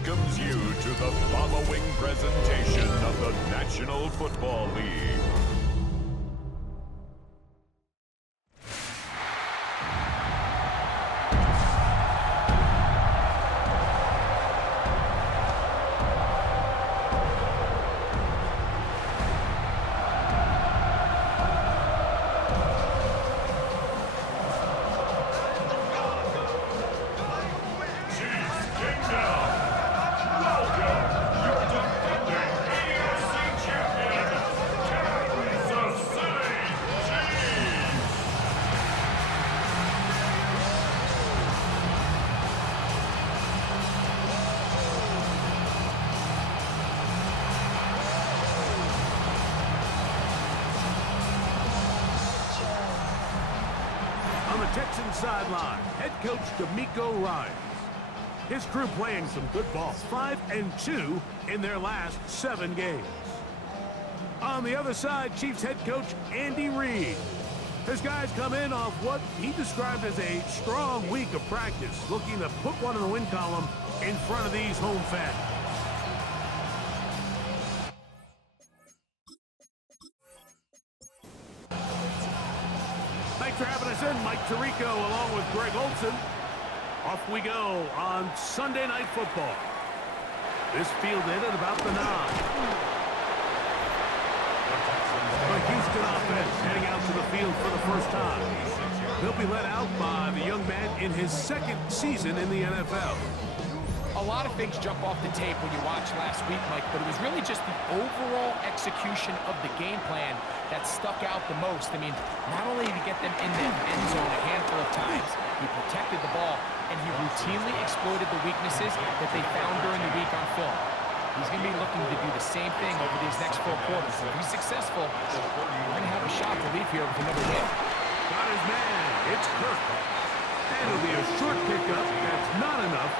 welcomes you to the following presentation of the National Football League. Texans sideline, head coach DeMeco Ryans. His crew playing some good ball, 5-2 in their last 7 games. On the other side, Chiefs head coach Andy Reid. His guys come in off what he described as a strong week of practice, looking to put one in the win column in front of these home fans. Thanks for having us in, Mike Tirico, along with Greg Olson. Off we go on Sunday Night Football. This fielded at about the 9. The Houston offense heading out to the field for the first time. They'll be led out by the young man in his 2nd season in the NFL. A lot of things jump off the tape when you watch last week, Mike, but it was really just the overall execution of the game plan that stuck out the most. I mean, not only did he get them in the end zone a handful of times, he protected the ball, and he routinely exploited the weaknesses that they found during the week on film. He's going to be looking to do the same thing over these next 4 quarters. If he's successful, we're going to have a shot to leave here with another win. Got his man. It's Kirk. And it'll be a short pickup. That's not enough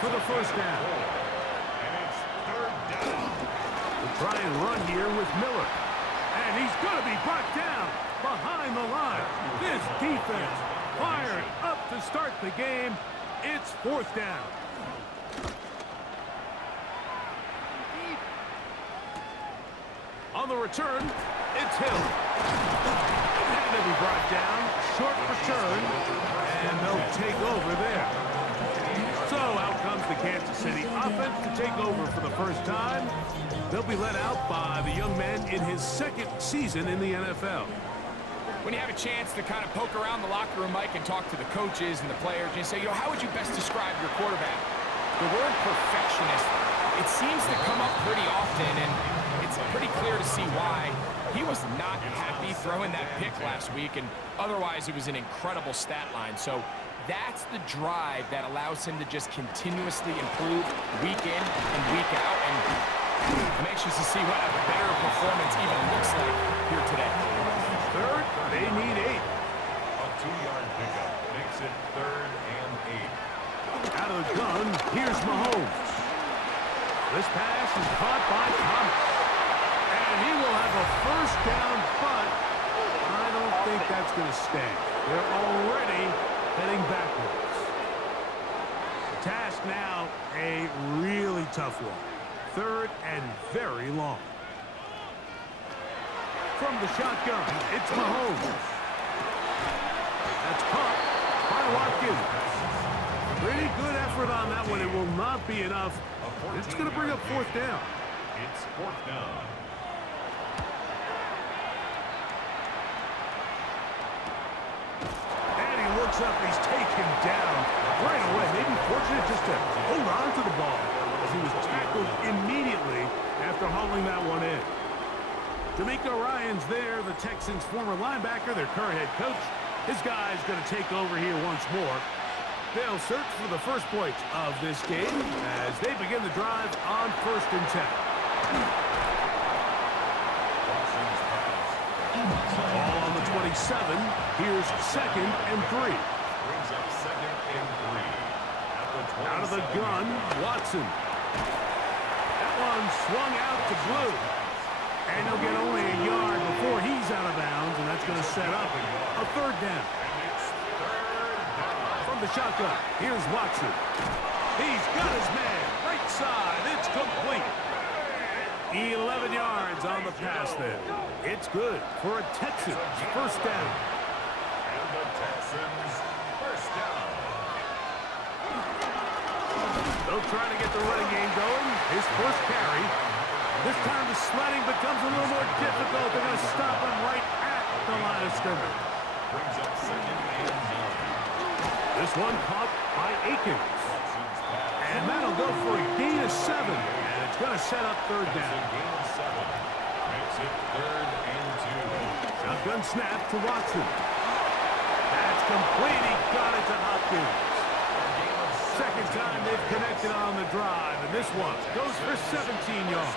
for the first down. And it's 3rd down. We'll try and run here with Miller. And he's going to be brought down behind the line. This defense fired up to start the game. It's 4th down. On the return, it's Hill. And they'll be brought down. Short return. And they'll take over there. So out comes the Kansas City offense to take over for the first time. They'll be led out by the young man in his 2nd season in the NFL. When you have a chance to kind of poke around the locker room, Mike, and talk to the coaches and the players, you say, how would you best describe your quarterback? The word perfectionist, it seems to come up pretty often, and it's pretty clear to see why. He was not happy throwing that pick last week, and otherwise it was an incredible stat line. So that's the drive that allows him to just continuously improve week in and week out, and I'm anxious to see what a better performance even looks like here today. 3rd, they need 8. A 2-yard pickup makes it 3rd and 8. Out of the gun, here's Mahomes. This pass is caught by Thomas. And he will have a first down, but I don't think that's going to stay. They're already heading backwards. The task now, a really tough one. 3rd and very long. From the shotgun, it's Mahomes. That's caught by Watkins. Pretty good effort on that one. It will not be enough. It's going to bring up 4th down. It's 4th down. And he looks up. He's taken down right away. Maybe fortunate just to hold on to the ball as he was tackled immediately after hauling that one in. DeMeco Ryans there, the Texans' former linebacker, their current head coach. His guy's going to take over here once more. They'll search for the first points of this game as they begin the drive on 1st and 10. Ball on the 27. Here's 2nd and 3. Brings up 2nd and 3. Out of the gun, Watson. That one swung out to Blue. And he'll get only a yard before he's out of bounds, and that's going to set up a 3rd down. From the shotgun, here's Watson. He's got his man, right outside. It's complete. 11 yards on the pass there. It's good for a Texans first down. And the Texans first down. They'll try to get the running game going. His first carry. This time the sledding becomes a little more difficult. They're going to stop him right at the line of scrimmage. Brings up second and 9. This one caught by Akins. And that'll go for a gain of 7. And it's going to set up third down. Gain of 7. Makes it third and 2. Shotgun snap to Watson. That's complete. He got it to Hopkins. Second time they've connected on the drive. And this one goes for 17 yards.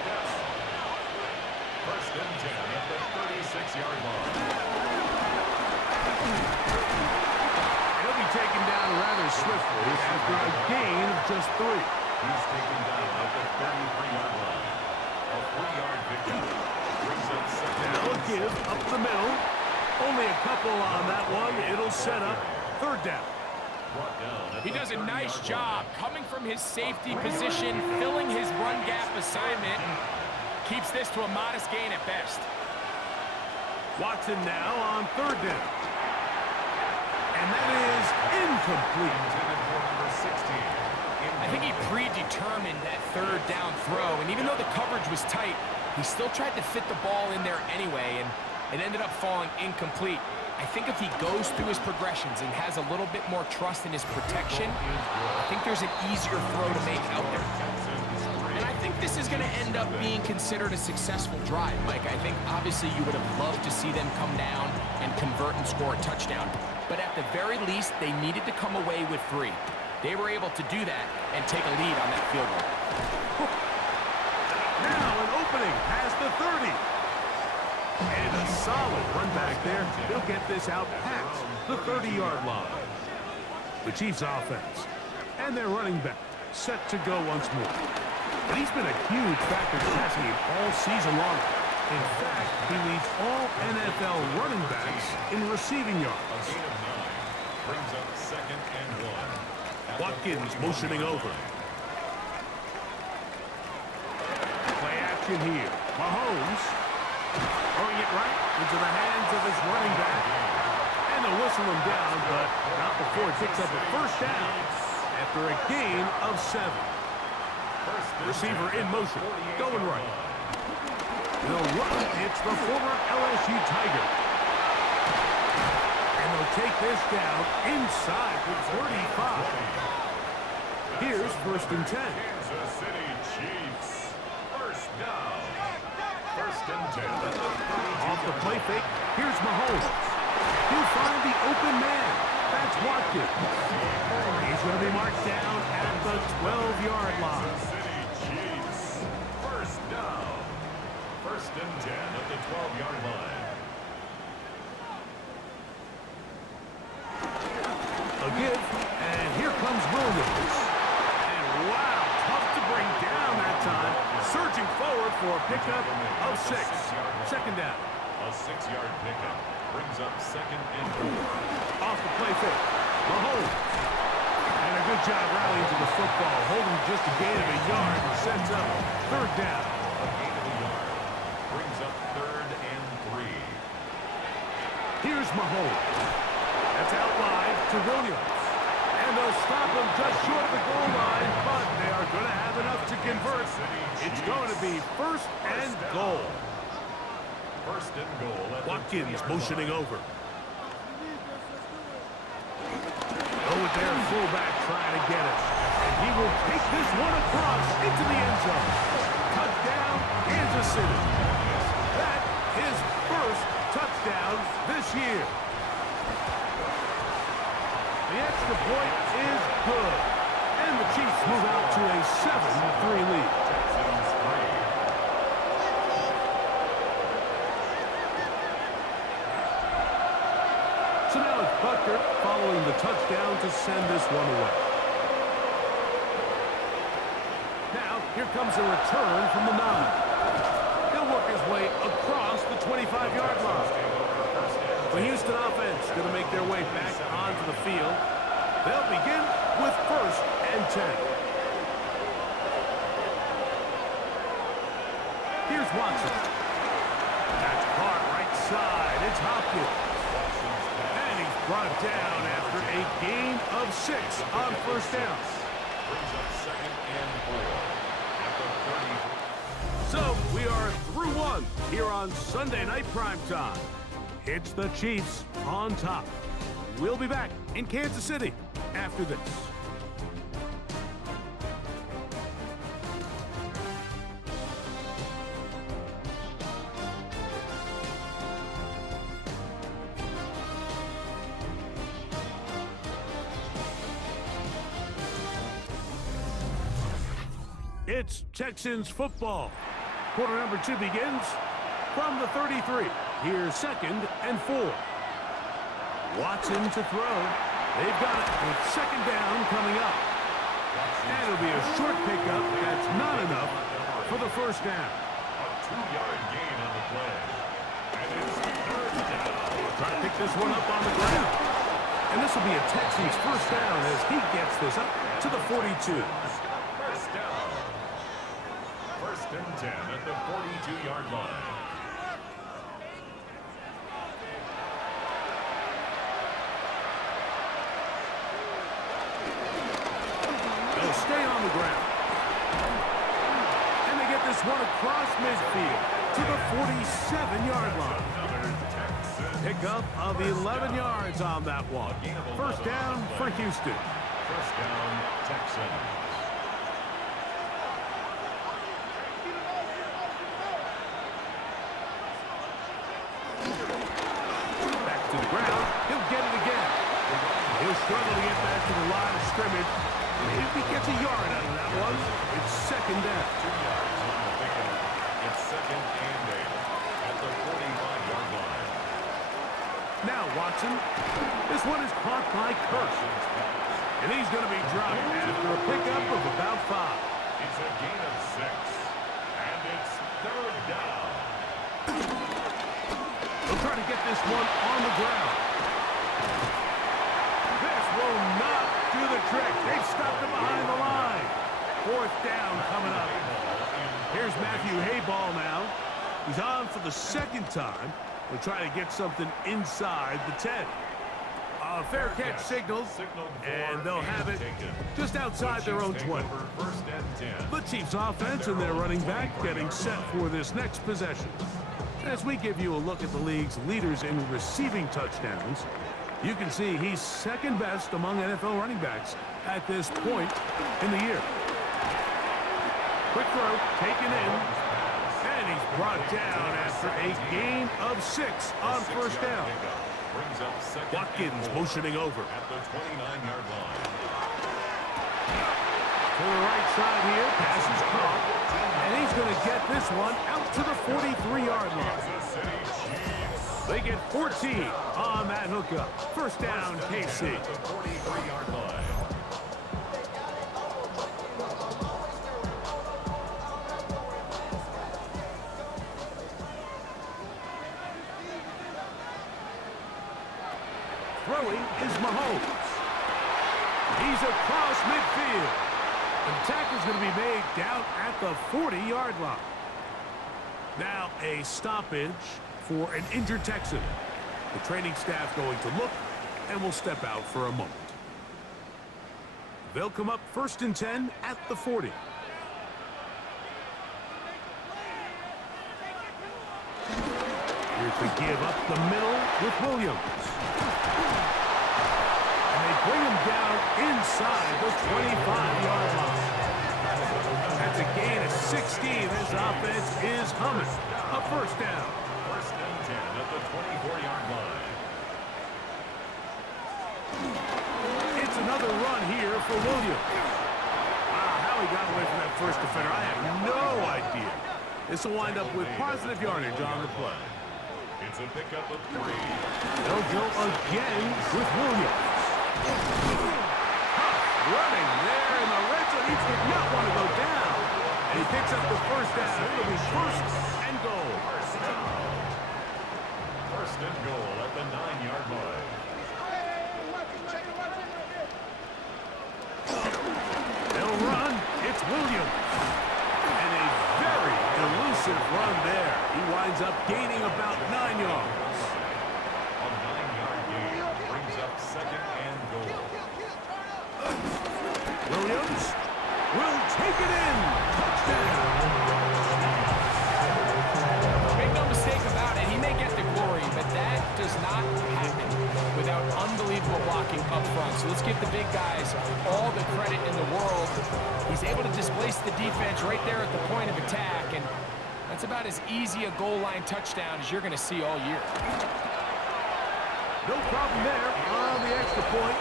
First and 10 at the 36-yard line. He'll be taken down rather swiftly after a gain of just 3. He's taken down at the 33-yard line. A 3-yard pickup. Brings up second. Now a give up the middle. Only a couple on that one. It'll set up third down. He does a nice job coming from his safety position, filling his run gap assignment, and keeps this to a modest gain at best. Watson now on third down. And that is incomplete. I think he predetermined that third down throw, and even though the coverage was tight, he still tried to fit the ball in there anyway, and it ended up falling incomplete. I think if he goes through his progressions and has a little bit more trust in his protection, I think there's an easier throw to make out there. And I think this is going to end up being considered a successful drive, Mike. I think obviously you would have loved to see them come down and convert and score a touchdown. But at the very least, they needed to come away with 3. They were able to do that and take a lead on that field goal. Now an opening past the 30. And a solid run back there. He'll get this out past the 30-yard line. The Chiefs offense and their running back set to go once more. And he's been a huge factor in the passing game all season long. In fact, he leads all NFL running backs in receiving yards. Gain of 9. Brings up second and 1. Watkins motioning over. Play action here. Mahomes throwing it right into the hands of his running back. And they'll whistle him down, but not before it picks up a first down after a gain of 7. Receiver in motion, going right. They'll run. It's the former LSU Tiger. And they'll take this down inside the 35. Here's first and 10. Kansas City Chiefs. First down. First and 10 at the 32. Off the play fake, here's Mahomes. He'll find the open man. That's Watkins. He's going to be marked down at the 12-yard line. Kansas City Chiefs. First down. First and 10 at the 12-yard line. A give, and here comes Williams. And wow, tough to bring down that time. Surging forward for a pickup of 6. Second down. A 6-yard pickup. Brings up second and 4. Off the play fake. Mahomes. And a good job rallying to the football. Holding just a gain of a yard and sets up third down. A gain of a yard. Brings up third and 3. Here's Mahomes. That's out wide to Williams. And they'll stop him just short of the goal line, but they are going to have enough to convert. It's going to be first and goal. First and goal at Watkins the motioning over. Go with their fullback trying to get it. And he will take this one across into the end zone. Touchdown, Kansas City. That is first touchdown this year. The extra point is good. And the Chiefs move out to a 7-3 lead. Texans 3. So now it's Butker following the touchdown to send this one away. Now, here comes a return from the 9. He'll work his way across the 25-yard line. The Houston offense going to make their way back onto the field. They'll begin with first and 10. Here's Watson. That's caught right side. It's Hopkins. And he's brought down after a gain of 6 on first down. Brings up 2nd and 4 at the 30. So we are through one here on Sunday Night Primetime. It's the Chiefs on top. We'll be back in Kansas City after this. It's Texans football. Quarter number 2 begins from the 33. Here's 2nd and 4. Watson to throw. They've got it with 2nd down coming up. And it'll be a short pickup. That's not enough for the first down. A 2-yard gain on the play. And it's 3rd down. Try to pick this one up on the ground. And this will be a Texans first down as he gets this up to the 42. First down. 1st and 10 at the 42-yard line. They'll stay on the ground. And they get this one across midfield to the 47-yard line. Pickup of 11 yards on that one. First down for Houston. First down, Texans. Back to the ground. He'll get it again. He'll struggle to get back to the line of scrimmage. Maybe he gets a yard out of that one. It's 2nd down. 2 yards on the pickup. It's 2nd and 8 at the 45-yard line. Now Watson. This one is caught by Kirk. And he's going to be dropped after a pickup of about 5. It's a gain of 6. And it's 3rd down. They'll try to get this one on the ground. This will not do the trick. They've stopped him behind the line. 4th down coming up. Here's Matthew Hayball now. He's on for the 2nd time. They'll try to get something inside the 10. Fair catch signals, and they'll have it just outside their own 20. The Chiefs offense and their running back getting set for this next possession. As we give you a look at the league's leaders in receiving touchdowns, you can see he's 2nd best among NFL running backs at this point in the year. Quick throw, taken in, and he's brought down after a gain of 6 on first down. Watkins motioning over. At the 29-yard line. To the right side here, pass is caught, and he's going to get this one out to the 43-yard line. They get 14 on that hookup. First down, KC. At the 43-yard line. Throwing is Mahomes. He's across midfield. The tackle's going to be made down at the 40-yard line. Now a stoppage for an injured Texan. The training staff going to look and will step out for a moment. They'll come up 1st and 10 at the 40. Here's the give up the middle with Williams. And they bring him down inside the 25-yard line. That's a gain of 16. This offense is humming. A first down. 1st and 10 at the 24-yard line. It's another run here for Williams. Wow, how he got away from that first defender, I have no idea. This will wind up with positive yardage on the play. It's a pickup of 3. They'll go again with Williams. Running there in the red zone. He did not want to go down. And he picks up the first down. It'll be 1st and goal. First and goal at the 9-yard line. Williams. And a very elusive Impressive run there. He winds up gaining about 9 yards. A 9-yard gain brings up second and goal. Williams will take it in. Touchdown. Make no mistake about it, he may get the glory, but that does not happen without unbelievable blocking up front. So let's give the big guys all the credit in the world. He's able to displace the defense right there at the point of attack, and that's about as easy a goal line touchdown as you're going to see all year. No problem there on the extra point,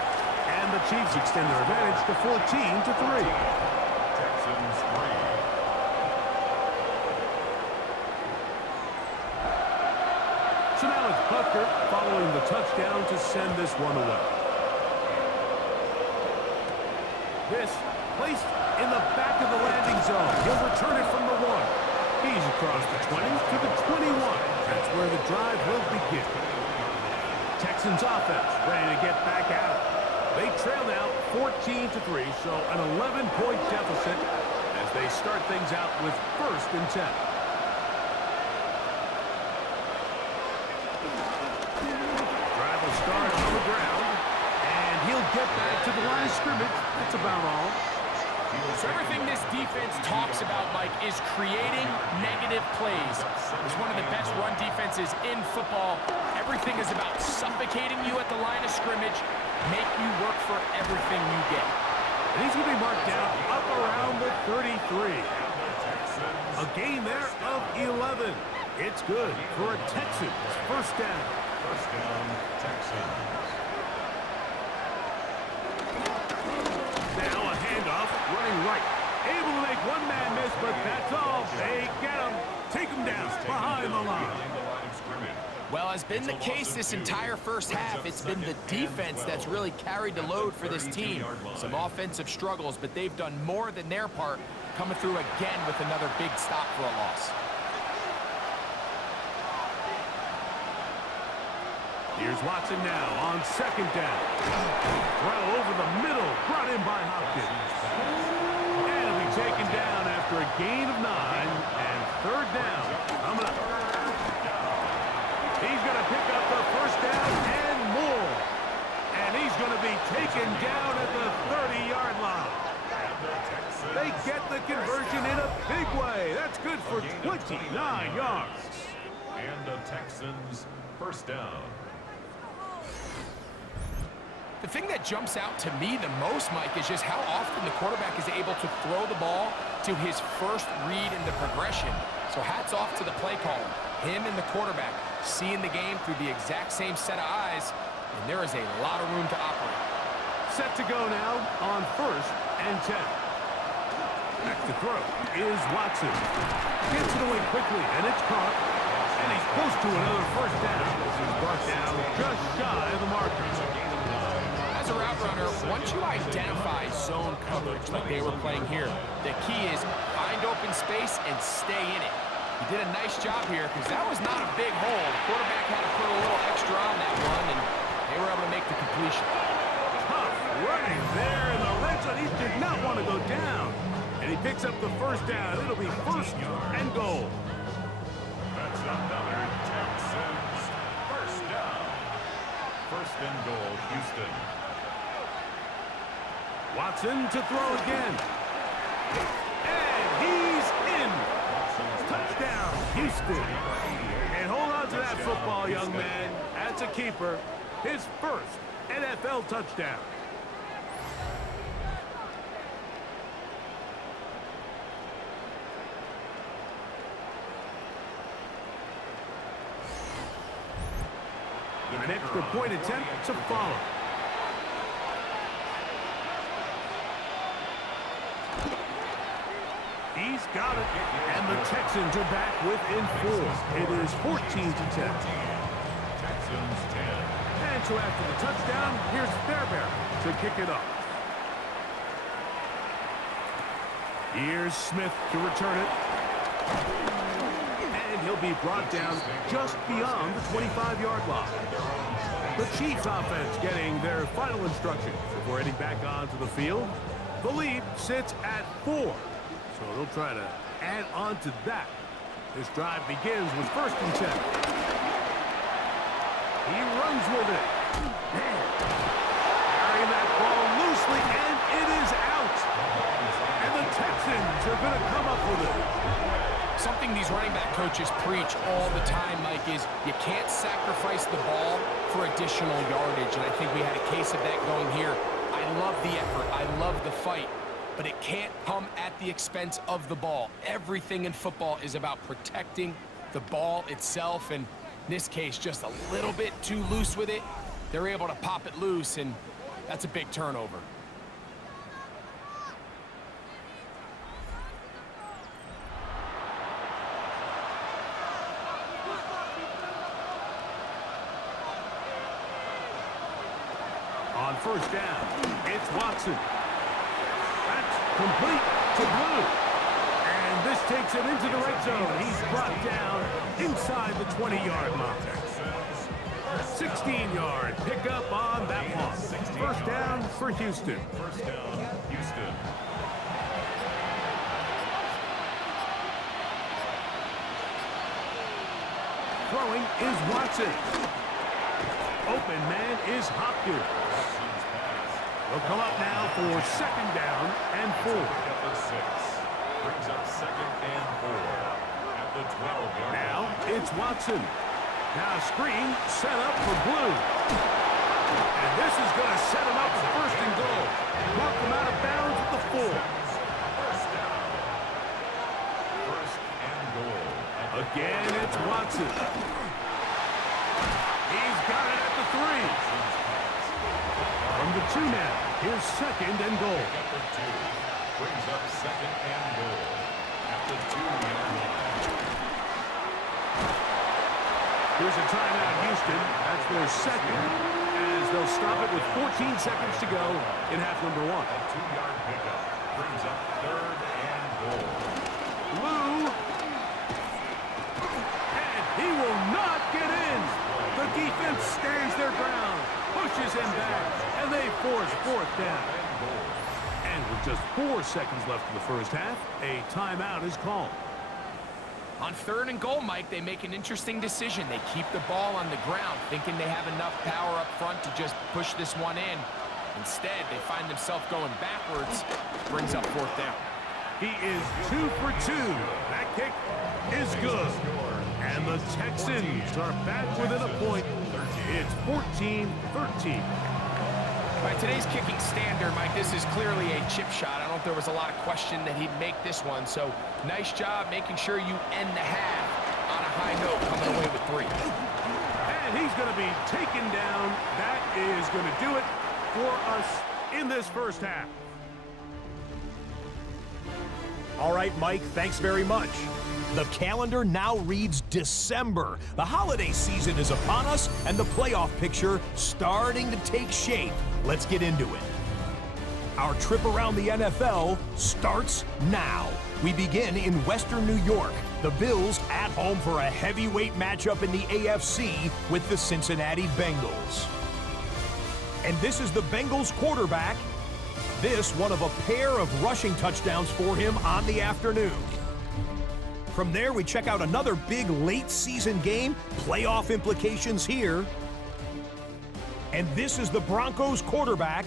and the Chiefs extend their advantage to 14-3. Texans 3. So now it's Butker following the touchdown to send this one away. This placed in the back of the landing zone. He'll return it from the 1. He's across the 20 to the 21. That's where the drive will begin. Texans offense ready to get back out. They trail now 14-3, so an 11-point deficit as they start things out with 1st and 10. Drive will start on the ground, and he'll get back to the line of scrimmage. That's about all. So everything this defense talks about, Mike, is creating negative plays. It's one of the best run defenses in football. Everything is about suffocating you at the line of scrimmage, make you work for everything you get. And he's going to be marked down up around the 33. A gain there of 11. It's good for a Texans first down. First down, Texans. Now a handoff, running right. Able to make one man miss, but that's all. They get him. Take him down behind the line. Well, has been the case this entire first half. It's been the defense that's really carried the load for this team. Some offensive struggles, but they've done more than their part, coming through again with another big stop for a loss. Here's Watson now on 2nd down. Throw over the middle, brought in by Hopkins. And he'll be taken down after a gain of 9 and 3rd down. Coming up. He's going to pick up the first down and more. And he's going to be taken down at the 30-yard line. They get the conversion in a big way. That's good for 29 yards. And the Texans first down. The thing that jumps out to me the most, Mike, is just how often the quarterback is able to throw the ball to his first read in the progression. So hats off to the play caller. Him and the quarterback seeing the game through the exact same set of eyes, and there is a lot of room to operate. Set to go now on 1st and 10. Back to throw is Watson. Gets it away quickly, and it's caught. And he's close to another first down. He's brought down just shy of the marker. As a route runner, once you identify zone coverage like they were playing here, the key is find open space and stay in it. He did a nice job here because that was not a big hole. The quarterback had to put a little extra on that one, and they were able to make the completion. Tough running there in the red zone. He did not want to go down. And he picks up the first down. It'll be 1st and goal. That's another Texans first down. 1st and goal, Houston. Watson to throw again. And he's in. Touchdown, Houston. And hold on to that football, young man. That's a keeper. His first NFL touchdown. An extra point attempt to follow. He's got it. And the Texans are back within 4. It is 14-10. Texans 10. And so after the touchdown, here's Fairbairn to kick it off. Here's Smith to return it. And he'll be brought down just beyond the 25-yard line. The Chiefs offense getting their final instructions before heading back onto the field. The lead sits at 4. So they'll try to add on to that. This drive begins with 1st and 10. He runs with it. Carrying that ball loosely, and it is out. And the Texans are going to come up with it. Something these running back coaches preach all the time, Mike, is you can't sacrifice the ball for additional yardage. And I think we had a case of that going here. I love the effort. I love the fight. But it can't come at the expense of the ball. Everything in football is about protecting the ball itself. And in this case, just a little bit too loose with it. They're able to pop it loose, and that's a big turnover. On 1st down, it's Watson. That's complete to Blue. And this takes him into the red zone. He's brought down inside the 20-yard line. 16-yard pickup on that one. 1st down for Houston. 1st down, Houston. Throwing is Watson. Open man is Hopkins. They'll come up now for 2nd down and 4. Number 6 brings up 2nd and 4 at the 12-yard line. Now it's Watson. Now a screen set up for Blue. And this is going to set him up for 1st and goal. Mark him out of bounds at the 4. 1st down. 1st and goal. Again, it's Watson. He's got it at the 3. From the 2 now, here's 2nd and goal. Number 2 brings up 2nd and goal at the 2-yard line. Here's a timeout, Houston. That's their 2nd, as they'll stop it with 14 seconds to go in half number 1. A 2-yard pickup brings up 3rd and goal. Blue. And he will not get in. The defense stands their ground, pushes him back, and they force 4th down. And with just 4 seconds left in the 1st half, a timeout is called. On 3rd and goal, Mike, they make an interesting decision. They keep the ball on the ground, thinking they have enough power up front to just push this one in. Instead, they find themselves going backwards. Brings up 4th down. He is 2 for 2. That kick is good. And the Texans are back within a point. It's 14-13. By today's kicking standard, Mike, this is clearly a chip shot. I don't know if there was a lot of question that he'd make this one. So nice job making sure you end the half on a high note, coming away with 3. And he's going to be taken down. That is going to do it for us in this 1st half. All right, Mike, thanks very much. The calendar now reads December. The holiday season is upon us, and the playoff picture starting to take shape. Let's get into it. Our trip around the NFL starts now. We begin in Western New York. The Bills at home for a heavyweight matchup in the AFC with the Cincinnati Bengals. And this is the Bengals quarterback. This one of a pair of rushing touchdowns for him on the afternoon. From there, we check out another big late-season game, playoff implications here. And this is the Broncos quarterback.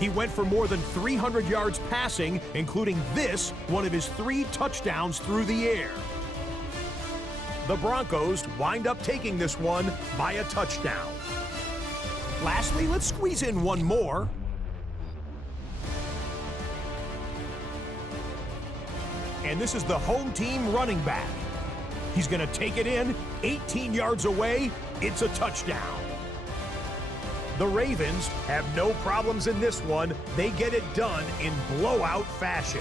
He went for more than 300 yards passing, including this, one of his 3 touchdowns through the air. The Broncos wind up taking this one by a touchdown. Lastly, let's squeeze in one more. And this is the home team running back. He's going to take it in, 18 yards away. It's a touchdown. The Ravens have no problems in this one. They get it done in blowout fashion.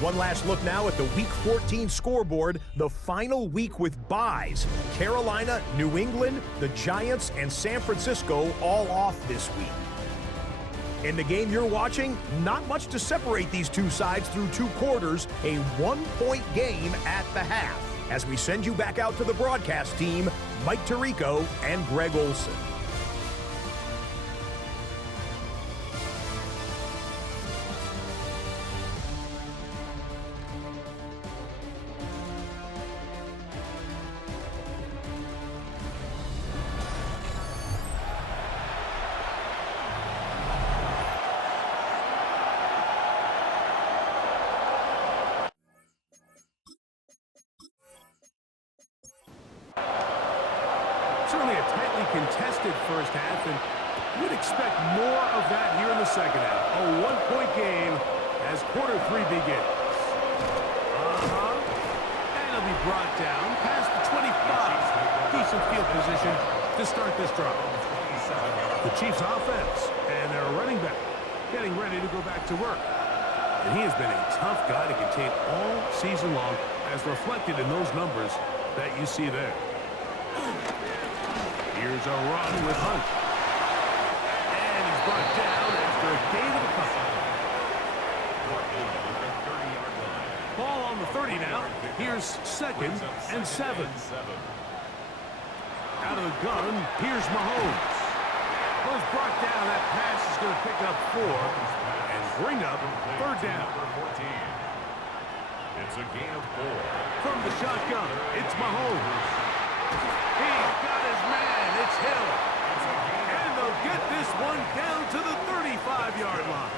One last look now at the Week 14 scoreboard, the final week with byes. Carolina, New England, the Giants, and San Francisco all off this week. In the game you're watching, not much to separate these two sides through 2 quarters, a 1-point game at the half. As we send you back out to the broadcast team, Mike Tirico and Greg Olson. contested first half, and you'd expect more of that here in the second half. A one-point game as quarter 3 begins. And it'll be brought down past the 25. Decent field position to start this drive. The Chiefs offense and their running back getting ready to go back to work. And he has been a tough guy to contain all season long, as reflected in those numbers that you see there. Here's a run with Hunt. And he's brought down after a gain of a couple. Ball on the 30 now. Here's 2nd and 7. Out of the gun, here's Mahomes. Was brought down. That pass is going to pick up 4 and bring up 3rd down. It's a gain of 4. From the shotgun, it's Mahomes. He's got his man. It's Hill. And they'll get this one down to the 35-yard line.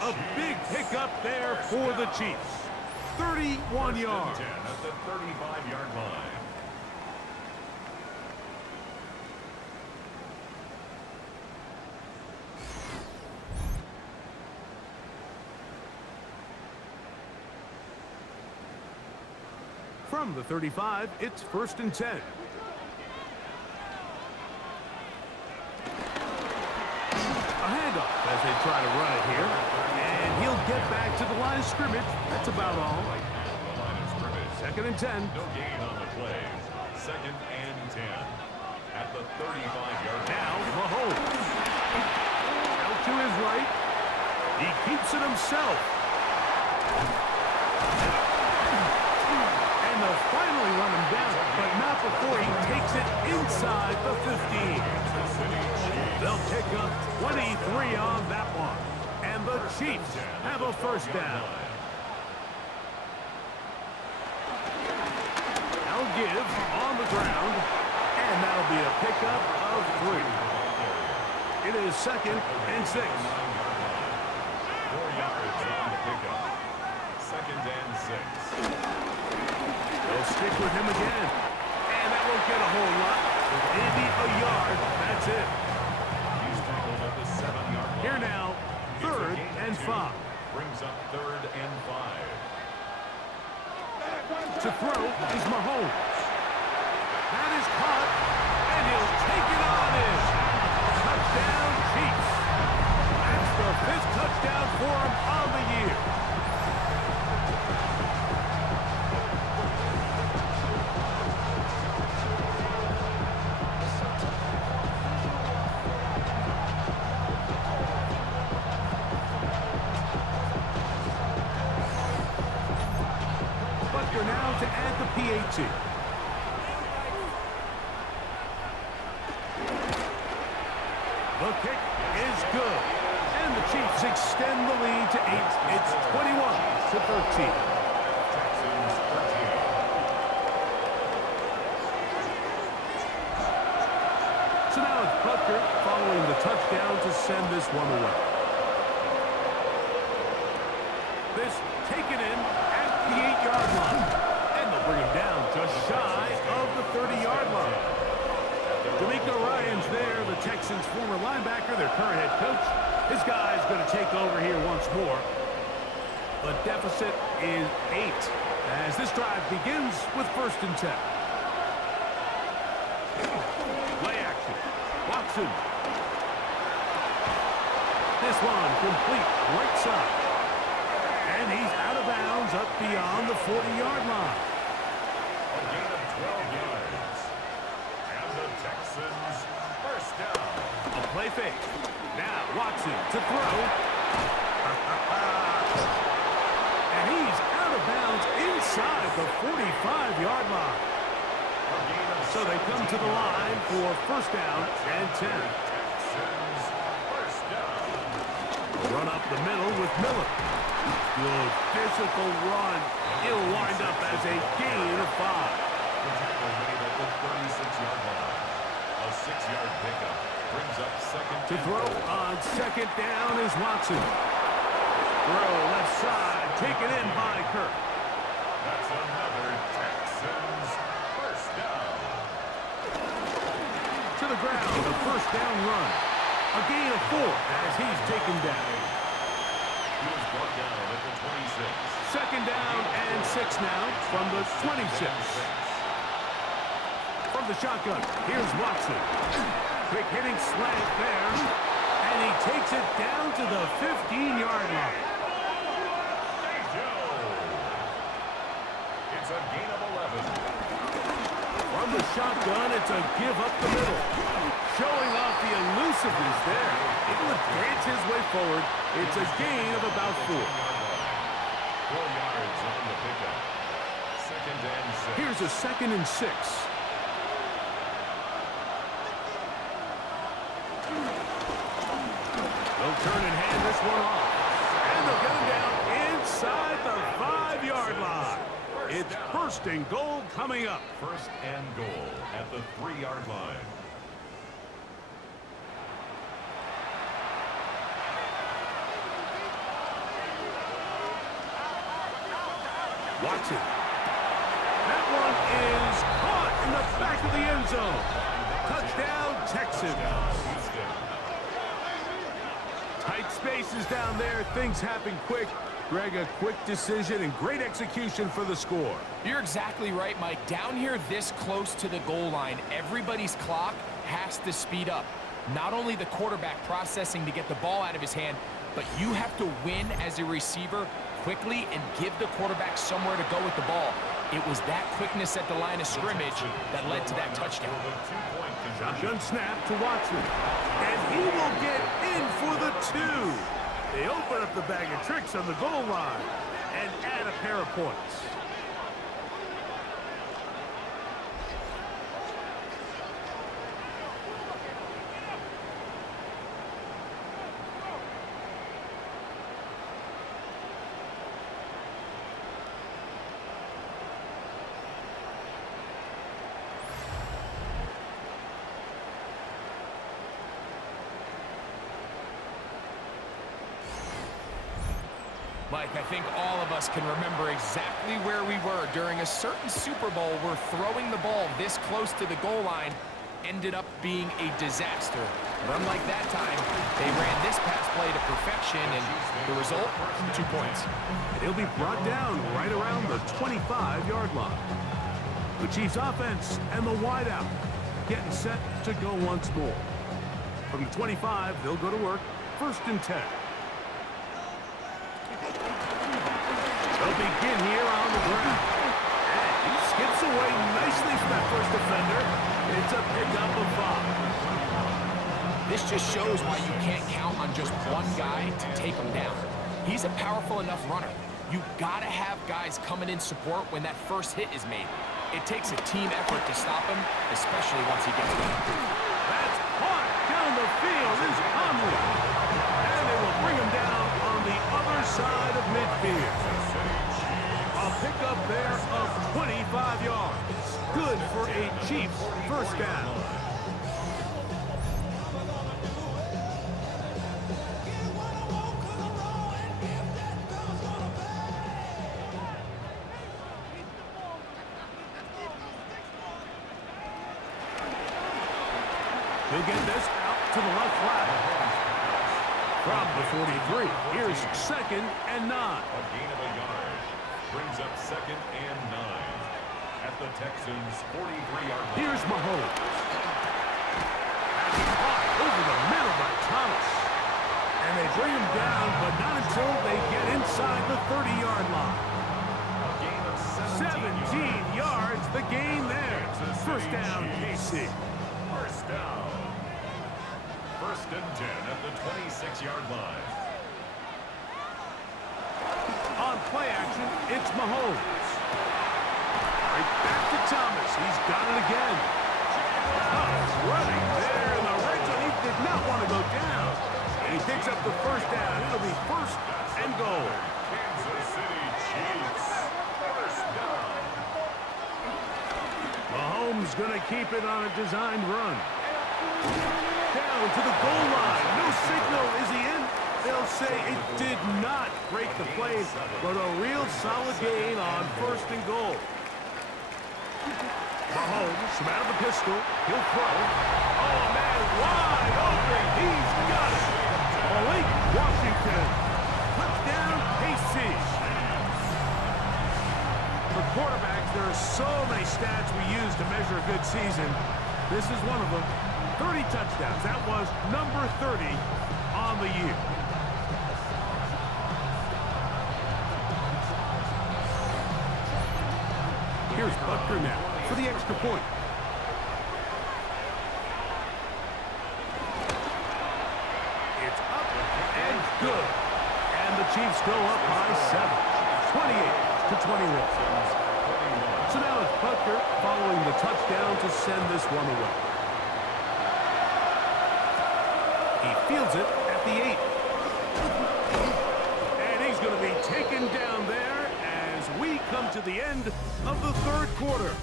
A big pickup there for the Chiefs. 31 yards. At the 35-yard line. From the 35, it's 1st and 10. A handoff as they try to run it here. And he'll get back to the line of scrimmage. That's about all. 2nd and 10. No gain on the play. 2nd and 10. At the 35-yard line. Now, Mahomes. Out to his right. He keeps it himself. And they'll finally run him down, but not before he takes it inside the 15. They'll pick up 23 on that one. And the Chiefs have a 1st down. They'll give on the ground, and that'll be a pickup of 3. It is 2nd and 6. 4 yards on the pickup. 2nd and 6. They'll stick with him again. And that won't get a whole lot. Maybe a yard. That's it. He's tackled at the 7-yard line. Here now, 3rd and 5. Brings up 3rd and 5. To throw is Mahomes. That is caught, and he'll take it on in. Touchdown, Chiefs. That's the 5th touchdown for him on the year. Now to add the PAT. The kick is good. And the Chiefs extend the lead to 8. It's 21-13. Texans 13. So now it's Butker following the touchdown to send this one away. This taken in at the 8-yard line. And they'll bring him down just shy of the 30-yard line. D'Amico Ryan's there, the Texans' former linebacker, their current head coach. This guy's going to take over here once more. The deficit is 8 as this drive begins with 1st and 10. Play action. Watson. This one complete right side. And he's out of bounds up beyond the 40-yard line. A gain of 12 yards. And the Texans 1st down. A play fake. Now Watson to throw. And he's out of bounds inside the 45-yard line. So they come to the line for 1st down and 10. Texans 1st down. Run up the middle with Miller. Good physical run. It'll wind up as a gain of 5. The tackle made at the 36-yard line. A 6-yard pickup brings up 2nd To throw on 2nd down is Watson. Throw left side, taken in by Kirk. That's another Texans 1st down. To to the ground. A first down run. A gain of 4 as he's taken down. He was brought down at the 26. Second down and 6 now from the 26. From the shotgun, here's Watson. Quick hitting slant there. And he takes it down to the 15-yard line. It's a gain of 11. From the shotgun, it's a give up the middle. Showing off the elusiveness there. Able to dance his way forward. It's a gain of about 4. 4 yards on the pickup. Second and 6. Here's a second and 6. They'll turn and hand this one off. And they'll get him down inside the 5-yard line. It's first and goal coming up. First and goal at the 3-yard line. Watson. That one is caught in the back of the end zone. Touchdown, Texans. Tight spaces down there. Things happen quick. Greg, a quick decision and great execution for the score. You're exactly right, Mike. Down here this close to the goal line, everybody's clock has to speed up. Not only the quarterback processing to get the ball out of his hand, but you have to win as a receiver quickly and give the quarterback somewhere to go with the ball. It was that quickness at the line of scrimmage that led to that touchdown. Shotgun snap to Watson. And he will get in for the 2. They open up the bag of tricks on the goal line and add a pair of points. Mike, I think all of us can remember exactly where we were during a certain Super Bowl where throwing the ball this close to the goal line ended up being a disaster. But unlike that time, they ran this pass play to perfection, and the result, 2 points. And he'll be brought down right around the 25-yard line. The Chiefs offense and the wideout getting set to go once more. From the 25, they'll go to work. First and 10. They'll begin here on the ground. And he skips away nicely from that first defender. It's a pickup of 5. This just shows why you can't count on just one guy to take him down. He's a powerful enough runner. You've got to have guys coming in support when that first hit is made. It takes a team effort to stop him, especially once he gets there. That's caught down the field is Conley. And they will bring him down on the other side of midfield. A pickup there of 25 yards. Good for a Chiefs first down. He'll get this out to the left flat. From the 43, here's second and 9. A gain of a yard. Brings up second and 9 at the Texans' 43-yard line. Here's Mahomes. That's caught over the middle by Thomas. And they bring him down, but not until they get inside the 30-yard line. A gain of 17 yards, the gain there. First down, KC. First down. First and 10 at the 26-yard line. On play action, it's Mahomes. Right back to Thomas. He's got it again. Tough running there in the red zone. He did not want to go down. He picks up the first down. It'll be first and goal. Kansas City Chiefs. First down. Mahomes going to keep it on a designed run. Down to the goal line. No signal. Is he in? They'll say it did not break the play, but a real solid gain on first and goal. Mahomes from out of the pistol. He'll throw. Oh, man, wide open. He's got it. Malik Washington. Touchdown, KC. For quarterbacks, there are so many stats we use to measure a good season. This is one of them. 30 touchdowns. That was number 30 on the year. Here's Butker now for the extra point. It's up and good. And the Chiefs go up by 7. 28-21. So now it's Butker following the touchdown to send this one away. He fields it at the 8. And he's going to be taken down there as we come to the end of the third quarter.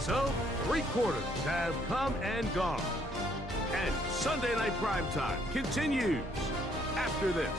So, 3 quarters have come and gone. And Sunday Night Primetime continues after this.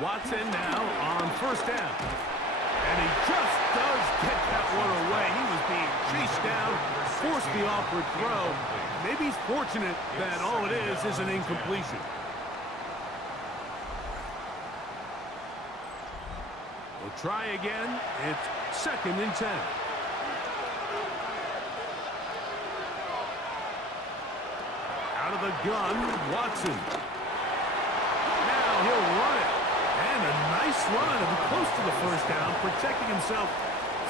Watson now on first down. And he just does get that one away. He was being chased down, forced the awkward throw. Maybe he's fortunate that all it is an incompletion. We'll try again. It's 2nd and 10. Out of the gun, Watson. Now he'll run it. And a nice run, close to the first down, protecting himself,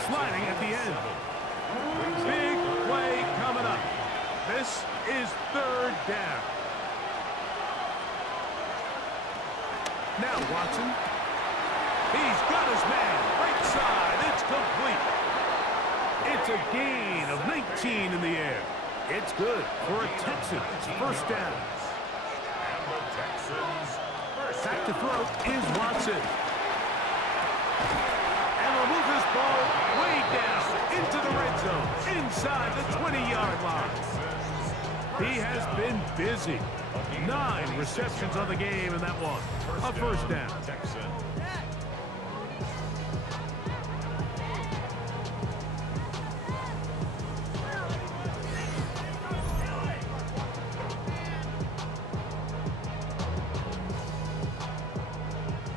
sliding at the end. Big play coming up. This is 3rd down. Now Watson. He's got his man. Right side. It's complete. It's a gain of 19 in the air. It's good for a Texans first down. And the Texans back to throw is Watson. And they'll move this ball way down into the red zone, inside the 20-yard line. He has been busy. 9 receptions on the game in that one. A first down.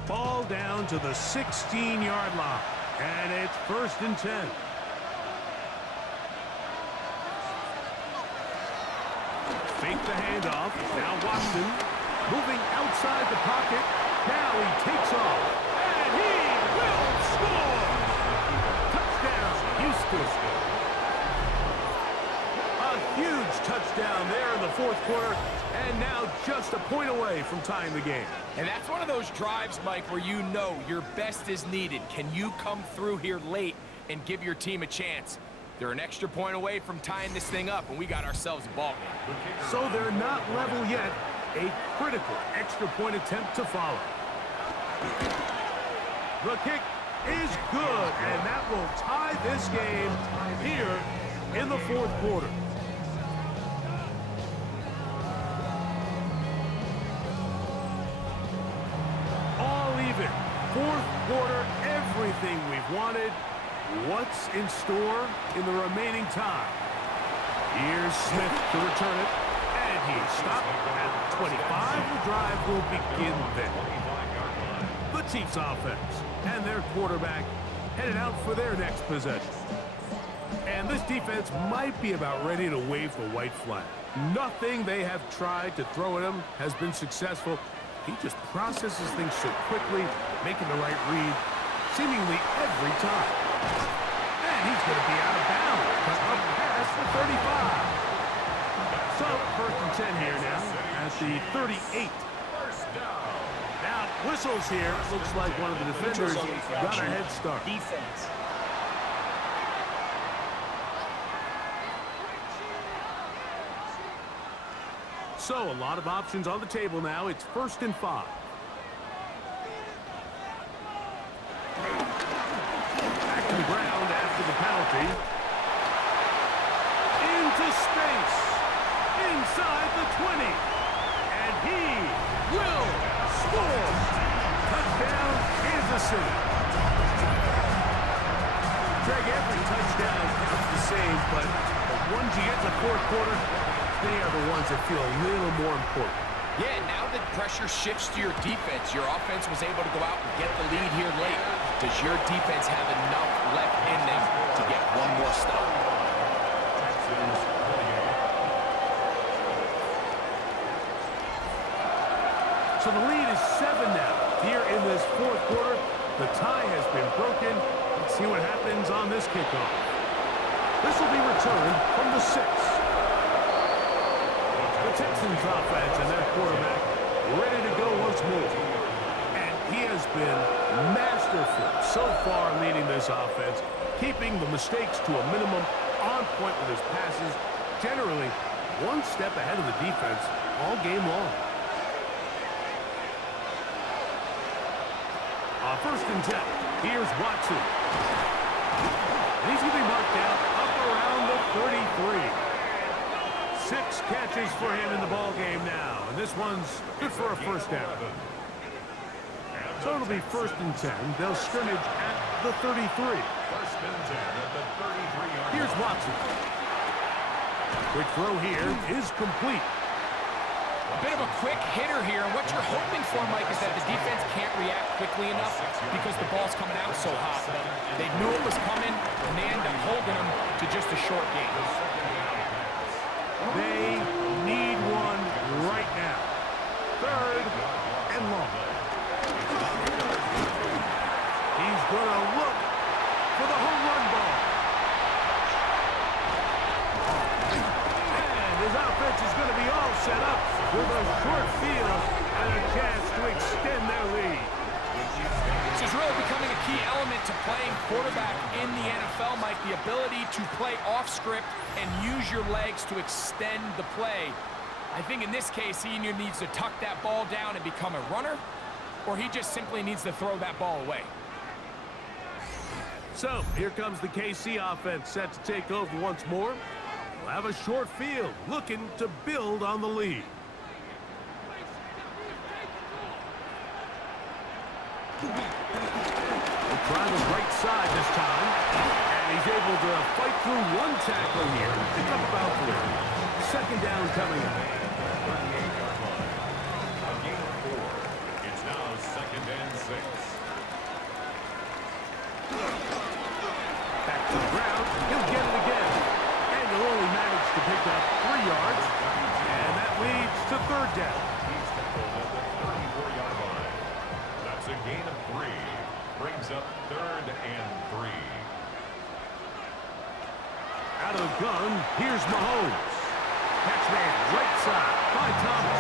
Ball down to the 16-yard line. And it's 1st and 10. Fake the handoff. Now Watson moving outside the pocket. Now he takes off. And he will score! Touchdown, Houston. A huge touchdown there in the 4th quarter. And now just a point away from tying the game. And that's one of those drives, Mike, where you know your best is needed. Can you come through here late and give your team a chance? They're an extra point away from tying this thing up, and we got ourselves a ball game. So they're not level yet. A critical extra point attempt to follow. The kick is good, and that will tie this game here in the 4th quarter. All even. 4th quarter, everything we've wanted. What's in store in the remaining time? Here's Smith to return it. And he's stopped at the 25. The drive will begin then. The Chiefs offense and their quarterback headed out for their next possession. And this defense might be about ready to wave the white flag. Nothing they have tried to throw at him has been successful. He just processes things so quickly, making the right read seemingly every time. And he's going to be out of bounds, but up past the 35. So, 1st and 10 here now at the 38. Now, whistles here. Looks like one of the defenders got a head start. Defense. So, a lot of options on the table now. It's 1st and 5. Back to the ground after the penalty. Into space. Inside the 20. And he will score. Touchdown, Kansas City. Greg, every touchdown counts the same, but the ones you get in the fourth quarter, they are the ones that feel a little more important. Yeah, now that pressure shifts to your defense, your offense was able to go out and get the lead here late. Does your defense have enough left in them to get one more stop? So the lead is 7 now. Here in this fourth quarter, the tie has been broken. Let's see what happens on this kickoff. This will be returned from the 6. The Texans offense and their quarterback ready to go once more. And he has been masterful so far leading this offense, keeping the mistakes to a minimum, on point with his passes, generally one step ahead of the defense all game long. On 1st and 10, here's Watson. He's going to be marked out up around the 33. 6 catches for him in the ball game now, and this one's good for a 1st down. So it'll be 1st and 10. They'll scrimmage at the 33. 1st and 10 at the 33-yard. Here's Watson. Quick throw here is complete. A bit of a quick hitter here. What you're hoping for, Mike, is that the defense can't react quickly enough because the ball's coming out so hot. They knew it was coming, and they end up holding them to just a short gain. They need one right now. 3rd and long. He's going to look for the home run ball. And his offense is going to be all set up with a short field and a chance to extend their lead. This is really becoming a key element to playing quarterback in the NFL, Mike, the ability to play off script and use your legs to extend the play. I think in this case, he either needs to tuck that ball down and become a runner, or he just simply needs to throw that ball away. So, here comes the KC offense set to take over once more. We'll have a short field looking to build on the lead. We'll try the right side this time. And he's able to fight through one tackle here. Pick up about 3. 2nd down coming up. A gain of 4. It's now 2nd and 6. Back to the ground. He'll get it again. And he'll only manage to pick up 3 yards. And that leads to 3rd down. He's tackled at the 34-yard line. That's a gain of 3. Brings up 3rd and 3. Out of the gun, here's Mahomes. Catch man, right side by Thomas.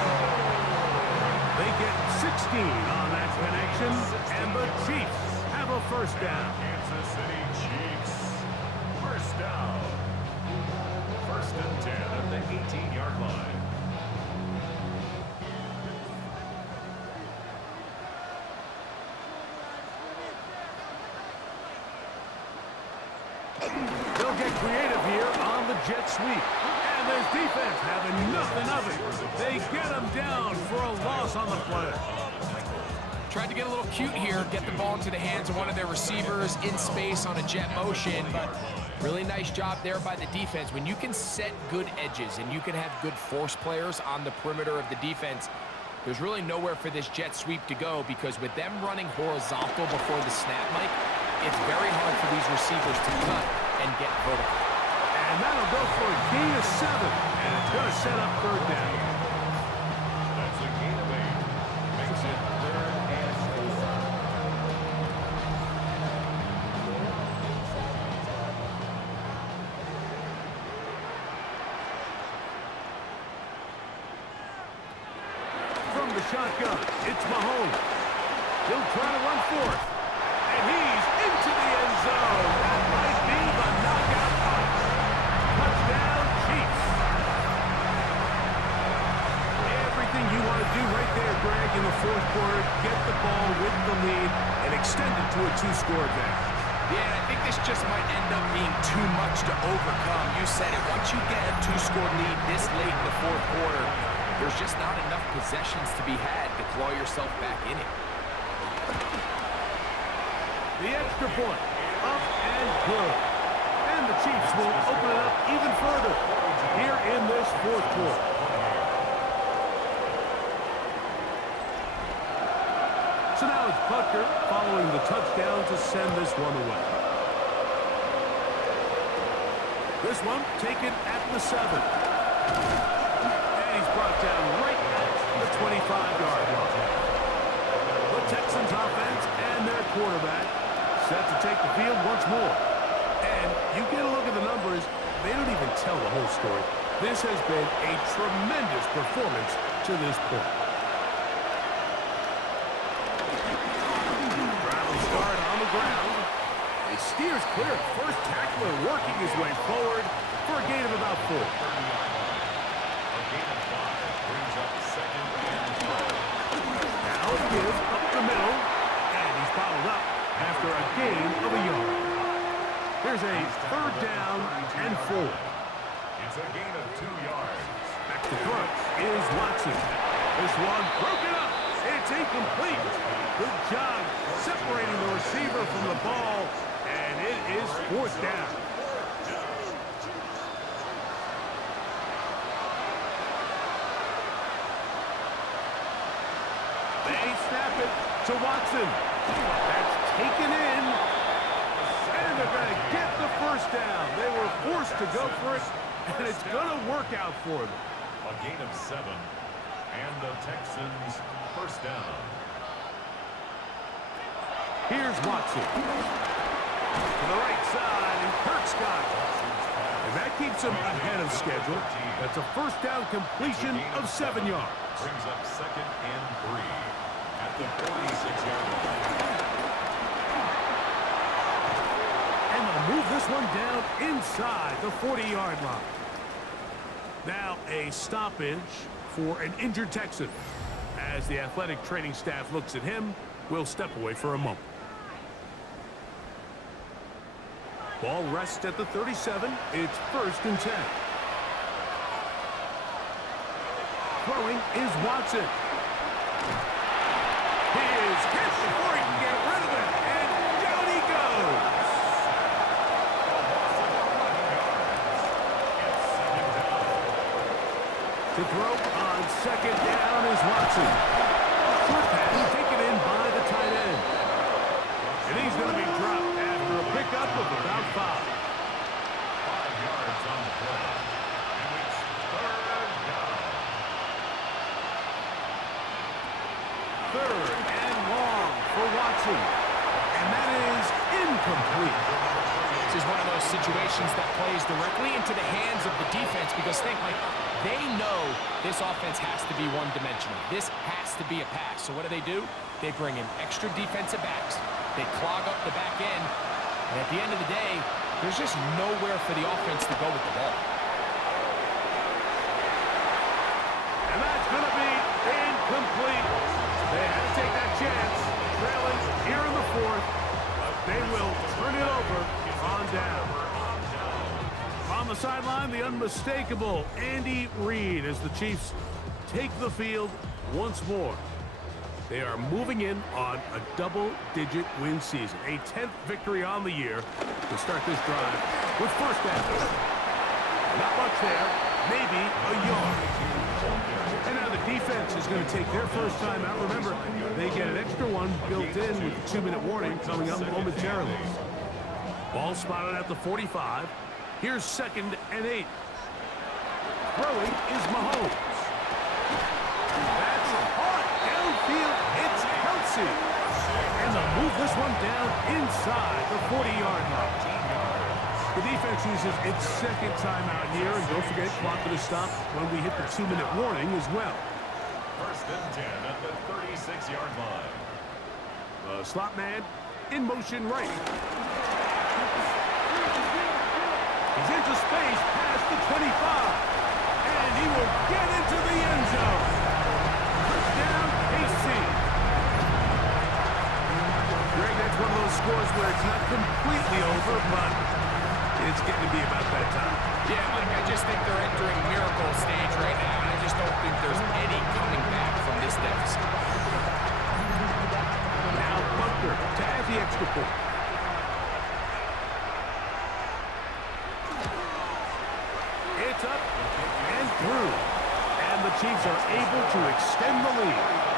They get 16 on that connection, and the Chiefs have a 1st down. Kansas City Chiefs. 1st down. 1st and 10 at the 18-yard line. They'll get creative here on the jet sweep. And there's defense having nothing of it. They get them down for a loss on the play. Tried to get a little cute here, get the ball into the hands of one of their receivers in space on a jet motion, but really nice job there by the defense. When you can set good edges and you can have good force players on the perimeter of the defense, there's really nowhere for this jet sweep to go, because with them running horizontal before the snap, Mike, it's very hard for these receivers to cut and get vertical. And that'll go for a gain of 7, and it's going to set up 3rd down. That's a gain of 8. Makes it 3rd and 4. From the shotgun, it's Mahomes. He'll try to run 4th. And he's into the end zone. That might be the knockout punch. Touchdown, Chiefs. to a two-score advantage. Yeah, I think this just might end up being too much to overcome. You said it. Once you get a two-score lead this late in the fourth quarter, there's just not enough possessions to be had to claw yourself back in it. The extra point, up and good. And the Chiefs will open it up even further here in this fourth quarter. So now it's Butker following the touchdown to send this one away. This one taken at the 7. And he's brought down right at the 25-yard line. The Texans offense and their quarterback set to take the field once more. And you get a look at the numbers, they don't even tell the whole story. This has been a tremendous performance to this point. He steers clear. First tackler working his way forward for a gain of about 4. A gain of 5 brings up second and 5. Now it gives up the middle, and he's bottled up after a gain of a yard. Here's a third down and 4. It's a gain of 2 yards. Back to throw is Watson. This one broken up. It's incomplete. Good job separating the receiver from the ball, and it is fourth down. They snap it to Watson. That's taken in, and they're going to get the first down. They were forced to go for it, and it's going to work out for them. A gain of 7, and the Texans first down. Here's Watson. To the right side, and Kurt's got it. And that keeps him ahead of schedule. That's a first down completion of 7 yards. Brings up second and 3 at the 46-yard line. And they'll move this one down inside the 40-yard line. Now a stoppage for an injured Texan. As the athletic training staff looks at him, we'll step away for a moment. Ball rests at the 37. It's first and 10. Throwing is Watson. He is hit before he can get rid of it, and down he goes. To throw on second down is Watson. Short pass taken in by the tight end. And he's going to be dropped after a pickup of about 5. 5 yards on the play. And it's third down. Third and long for Watson. And that is incomplete. This is one of those situations that plays directly into the hands of the defense because think, like, they know this offense has to be one-dimensional. This has to be a pass. So what do? They bring in extra defensive backs. They clog up the back end. And at the end of the day, there's just nowhere for the offense to go with the ball. And that's going to be incomplete. They had to take that chance, trailing here in the fourth. But they will turn it over on down. On the sideline, the unmistakable Andy Reid as the Chiefs take the field once more. They are moving in on a double-digit win season, a 10th victory on the year to start this drive with first down. Not much there, maybe a yard. And now the defense is going to take their first time out. Remember, they get an extra one built in with the 2-minute warning coming up momentarily. Ball spotted at the 45. Here's second and 8. Throwing is Mahomes. That's hard downfield. It's Kelsey. And they'll move this one down inside the 40-yard line. The defense uses its second timeout here. And don't forget, clock to stop when we hit the 2-minute warning as well. First and 10 at the 36-yard line. The slot man in motion right. He's into space past the 25. And he will get into the end zone. Touchdown, KC. Greg, that's one of those scores where it's not completely over, but it's getting to be about that time. Yeah, Mike, I just think they're entering miracle stage right now, and I just don't think there's any coming back from this deficit. Now Bunker to add the extra point. It's up and through. And the Chiefs are able to extend the lead.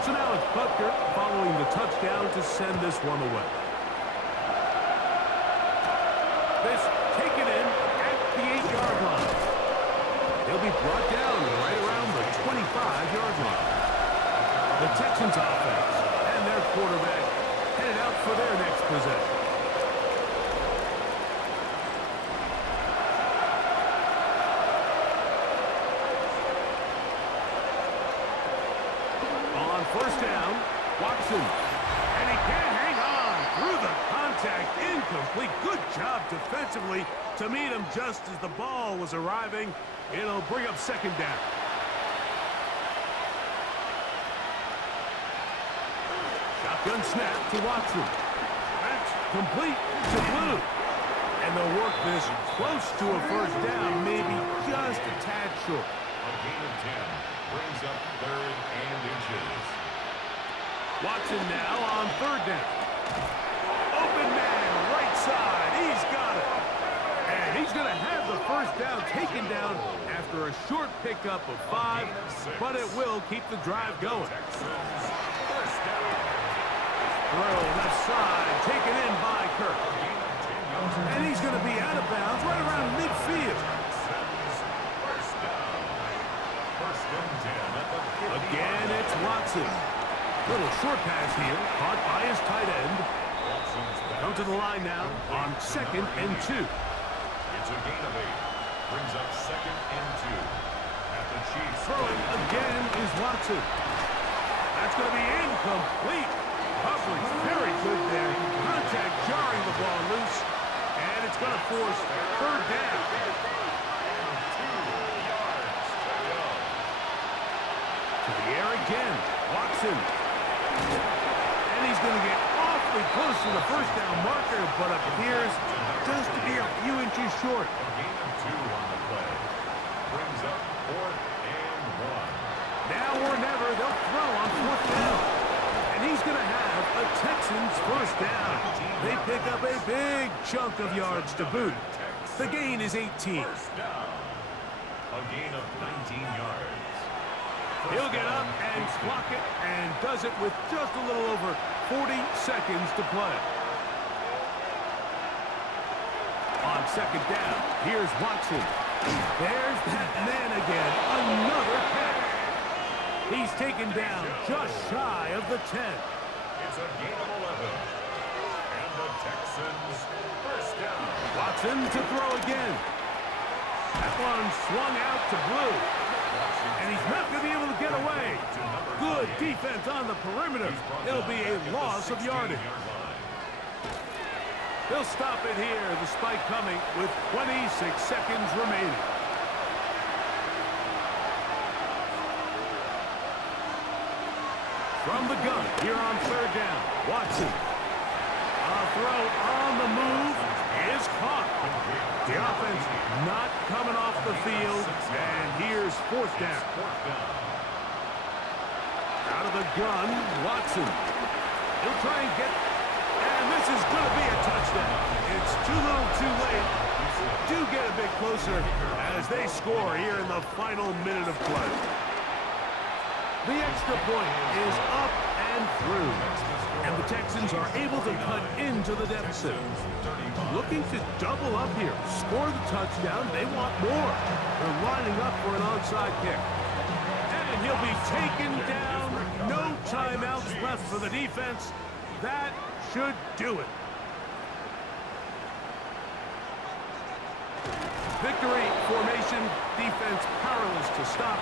So now it's Butker following the touchdown to send this one away. This taken in at the 8-yard line. He'll be brought down right around the 25-yard line. The Texans offense and their quarterback headed out for their next possession. On first down, Watson. And he can't hang on through the contact. Incomplete. Good job defensively to meet him just as the ball was arriving. It'll bring up second down. Shotgun snap to Watson. That's complete to Blue. And they'll work this close to a first down, maybe just a tad short. A gain of 10 brings up 3rd and inches. Watson now on third down. Open man, right side. He's got it. And he's going to have the first down taken down after a short pickup of 5, but it will keep the drive going. Texans, first down. Throw left side, taken in by Kirk. And he's going to be out of bounds right around midfield. Texans, first down. First and 10 at the 50. Again, it's Watson. Little short pass here, caught by his tight end. Watson's back. Come to the line now on 2nd and 2. It's a gain of 8. Brings up 2nd and 2. At the Chiefs. Throwing again is Watson. That's going to be incomplete. Coverage very good there. Contact jarring the ball loose. And it's going to force third down. 2 yards to go. To the air again. Watson. And he's going to get awfully close to the first down marker, but appears just to be a few inches short. A gain of 2 on the play. Brings up 4th and 1. Now or never, they'll throw on 4th down. And he's going to have a Texans first down. They pick up a big chunk of yards to boot. The gain is 18. First down. A gain of 19 yards. He'll get up and clock it, and does it with just a little over 40 seconds to play. On second down, here's Watson. There's that man again. Another catch. He's taken down just shy of the 10. It's a gain of 11. And the Texans first down. Watson to throw again. That one swung out to Blue. And he's not going to be able to get away. Good defense on the perimeter. It'll be a loss of yardage. They'll stop it here, despite coming with 26 seconds remaining. From the gun, here on third down, Watson. A throw on the move is caught. The offense not coming off the field, and here's fourth down. Out of the gun, Watson. He'll try and get, and this is going to be a touchdown. It's too little too late. Do get a bit closer as they score here in the final minute of play. The extra point is up and through, and the Texans are able to cut into the deficit. Looking to double up here, score the touchdown. They want more. They're lining up for an onside kick. And he'll be taken down. No timeouts left for the defense. That should do it. Victory formation, defense powerless to stop.